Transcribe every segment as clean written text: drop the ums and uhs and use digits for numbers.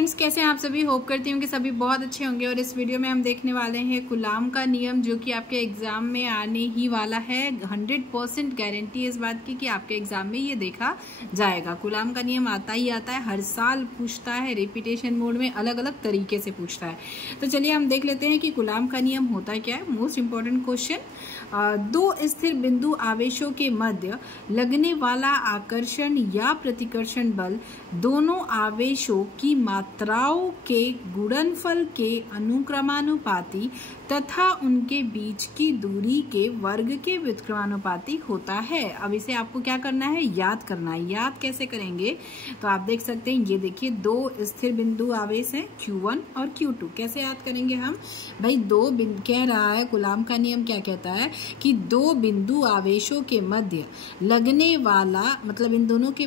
Friends, कैसे हैं आप सभी। होप करती हूँ कि सभी बहुत अच्छे होंगे। और इस वीडियो में हम देखने वाले हैं कूलाम का नियम, जो कि आपके एग्जाम में आने ही वाला है। 100% गारंटी है इस बात की कि आपके एग्जाम में ये देखा जाएगा। कूलाम का नियम आता ही आता है, हर साल पूछता है, रिपीटेशन मोड में अलग अलग तरीके से पूछता है। तो चलिए हम देख लेते हैं कि कूलाम का नियम होता क्या है। मोस्ट इंपॉर्टेंट क्वेश्चन, दो स्थिर बिंदु आवेशों के मध्य लगने वाला आकर्षण या प्रतिकर्षण बल दोनों आवेशों की मात्राओं के गुणनफल के अनुक्रमानुपाती तथा उनके बीच की दूरी के वर्ग के व्युत्क्रमानुपाती होता है। अब इसे आपको क्या करना है, याद करना है। याद कैसे करेंगे, तो आप देख सकते हैं, ये देखिए दो स्थिर बिंदु आवेश हैं Q1 और Q2। कैसे याद करेंगे हम भाई, कह रहा है कूलाम का नियम क्या कहता है कि दो बिंदु आवेशों के मध्य लगने वाला, मतलब इन दोनों के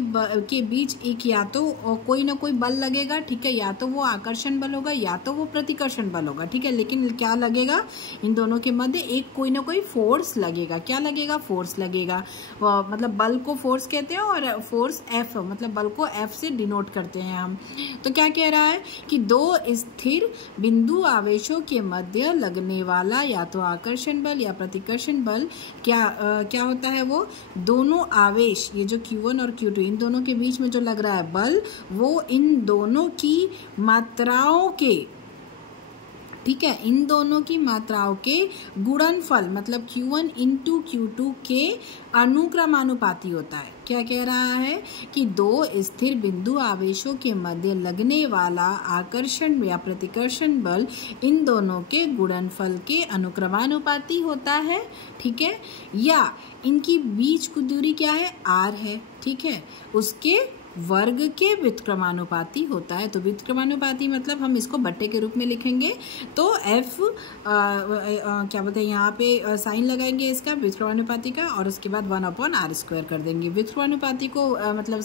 बीच एक या तो कोई ना कोई बल लगेगा, ठीक है। या तो वो आकर्षण बल होगा या तो वो प्रतिकर्षण बल होगा, ठीक है। लेकिन क्या लगेगा, इन दोनों के मध्य एक कोई ना कोई फोर्स लगेगा। क्या लगेगा, फोर्स लगेगा। मतलब बल को फोर्स कहते हैं और फोर्स F, मतलब बल को F से डिनोट करते हैं हम। तो क्या कह रहा है कि दो स्थिर बिंदु आवेशों के मध्य लगने वाला या तो आकर्षण बल या प्रतिकर्षण बल क्या होता है, वो दोनों आवेश, ये जो Q1 और Q2, इन दोनों के बीच में जो लग रहा है बल, वो इन दोनों की मात्राओं के, ठीक है, इन दोनों की मात्राओं के गुणनफल, मतलब Q1 इंटू Q2 के अनुक्रमानुपाती होता है। क्या कह रहा है कि दो स्थिर बिंदु आवेशों के मध्य लगने वाला आकर्षण या प्रतिकर्षण बल इन दोनों के गुणनफल के अनुक्रमानुपाती होता है, ठीक है। या इनकी बीच की दूरी क्या है, R है, ठीक है, उसके वर्ग के व्युत्क्रमानुपाती होता है। तो व्युत्क्रमानुपाती मतलब हम इसको बट्टे के रूप में लिखेंगे। तो F क्या बोलते हैं, यहाँ पे साइन लगाएंगे इसका व्युत्क्रमानुपाती का, और उसके बाद 1/r² कर देंगे। व्युत्क्रमानुपाती को मतलब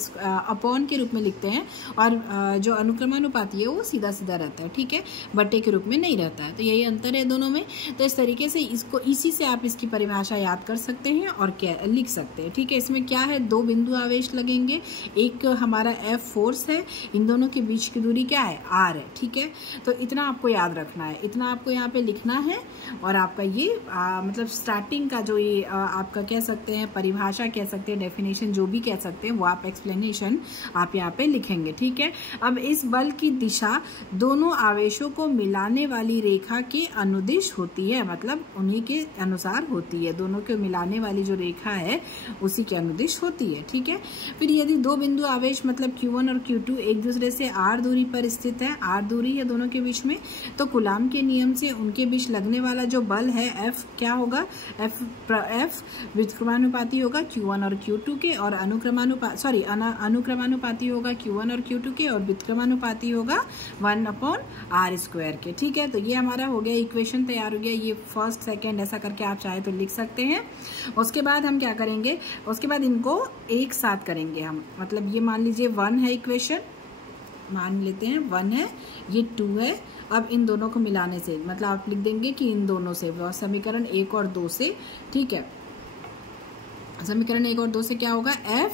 अपॉन के रूप में लिखते हैं, और जो अनुक्रमानुपाती है वो सीधा सीधा रहता है, ठीक है, बट्टे के रूप में नहीं रहता है। तो यही अंतर है दोनों में। तो इस तरीके से इसको, इसी से आप इसकी परिभाषा याद कर सकते हैं और क्या लिख सकते हैं, ठीक है। इसमें क्या है, दो बिंदु आवेश लगेंगे, एक हमारा F फोर्स है, इन दोनों के बीच की दूरी क्या है, R है, ठीक है। तो इतना आपको याद रखना है, इतना आपको यहाँ पे लिखना है। और आपका ये मतलब स्टार्टिंग का जो ये आपका कह सकते हैं, परिभाषा कह सकते हैं, डेफिनेशन जो भी कह सकते हैं, वो आप एक्सप्लेनेशन आप यहाँ पे लिखेंगे, ठीक है। अब इस बल की दिशा दोनों आवेशों को मिलाने वाली रेखा के अनुदिश होती है, मतलब उन्हीं के अनुसार होती है। दोनों को मिलाने वाली जो रेखा है उसी के अनुदिश होती है, ठीक है। फिर यदि दो बिंदु आवेश मतलब Q1 और Q2 एक दूसरे से R दूरी पर स्थित है, R दूरी है दोनों के बीच में, तो कूलाम के नियम से उनके बीच लगने वाला जो बल है F क्या होगा, F व्युत्क्रमानुपाती होगा Q1 और Q2 के, और अनुक्रमानुपाती होगा Q1 और Q2 के, और व्युत्क्रमानुपाती होगा 1/r² के, ठीक है। तो ये हमारा हो गया, इक्वेशन तैयार हो गया। ये फर्स्ट सेकेंड ऐसा करके आप चाहे तो लिख सकते हैं। उसके बाद हम क्या करेंगे, उसके बाद इनको एक साथ करेंगे हम, मतलब ये मान लीजिए 1 है, इक्वेशन मान लेते हैं 1 है, ये 2 है। अब इन दोनों को मिलाने से, मतलब आप लिख देंगे कि इन दोनों से, समीकरण 1 और 2 से, ठीक है। समीकरण 1 और 2 से क्या होगा, F,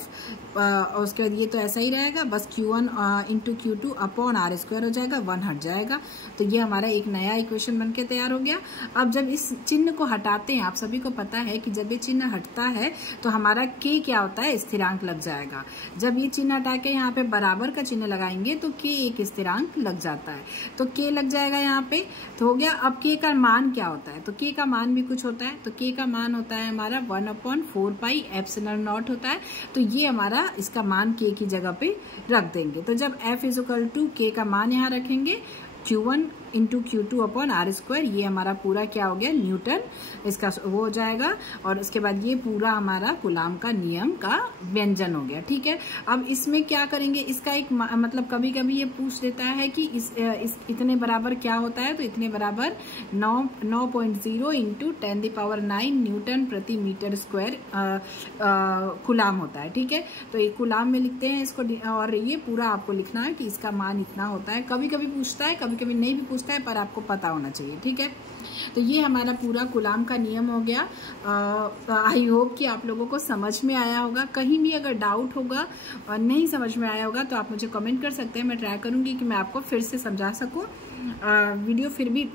और उसके बाद ये तो ऐसा ही रहेगा, बस Q1 into Q2 upon R² हो जाएगा, 1 हट जाएगा। तो ये हमारा एक नया इक्वेशन बनके तैयार हो गया। अब जब इस चिन्ह को हटाते हैं, आप सभी को पता है कि जब ये चिन्ह हटता है तो हमारा K क्या होता है, स्थिरांक लग जाएगा। जब ये चिन्ह हटा के यहाँ पे बराबर का चिन्ह लगाएंगे तो K एक स्थिरांक लग जाता है, तो K लग जाएगा यहाँ पे। तो हो गया। अब K का मान क्या होता है, तो K का मान भी कुछ होता है। तो K का मान होता है हमारा 1/4πε0 होता है। तो ये हमारा, इसका मान K की जगह पे रख देंगे। तो जब F = K का मान यहाँ रखेंगे, Q1 into Q2 upon R², ये हमारा पूरा क्या हो गया, न्यूटन, इसका वो हो जाएगा। और उसके बाद ये पूरा हमारा कूलाम का नियम का व्यंजन हो गया, ठीक है। अब इसमें क्या करेंगे, इसका एक मतलब कभी कभी ये पूछ देता है कि इस इतने बराबर क्या होता है, तो इतने बराबर 9.0 इंटू 10⁹ न्यूटन प्रति मीटर स्क्वायर कूलाम होता है, ठीक है। तो ये कूलाम में लिखते हैं इसको, और ये पूरा आपको लिखना है कि इसका मान इतना होता है। कभी कभी पूछता है, कभी कभी नहीं भी पूछता सोचता है, पर आपको पता होना चाहिए, ठीक है। तो ये हमारा पूरा कुलाम का नियम हो गया। आई होप कि आप लोगों को समझ में आया होगा। कहीं भी अगर डाउट होगा और नहीं समझ में आया होगा तो आप मुझे कमेंट कर सकते हैं, मैं ट्राई करूँगी कि मैं आपको फिर से समझा सकूँ। वीडियो फिर भी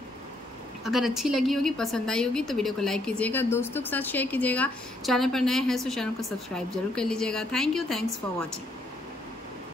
अगर अच्छी लगी होगी, पसंद आई होगी तो वीडियो को लाइक कीजिएगा, दोस्तों के साथ शेयर कीजिएगा। चैनल पर नए हैं तो चैनल को सब्सक्राइब जरूर कर लीजिएगा। Thank you, thanks for watching.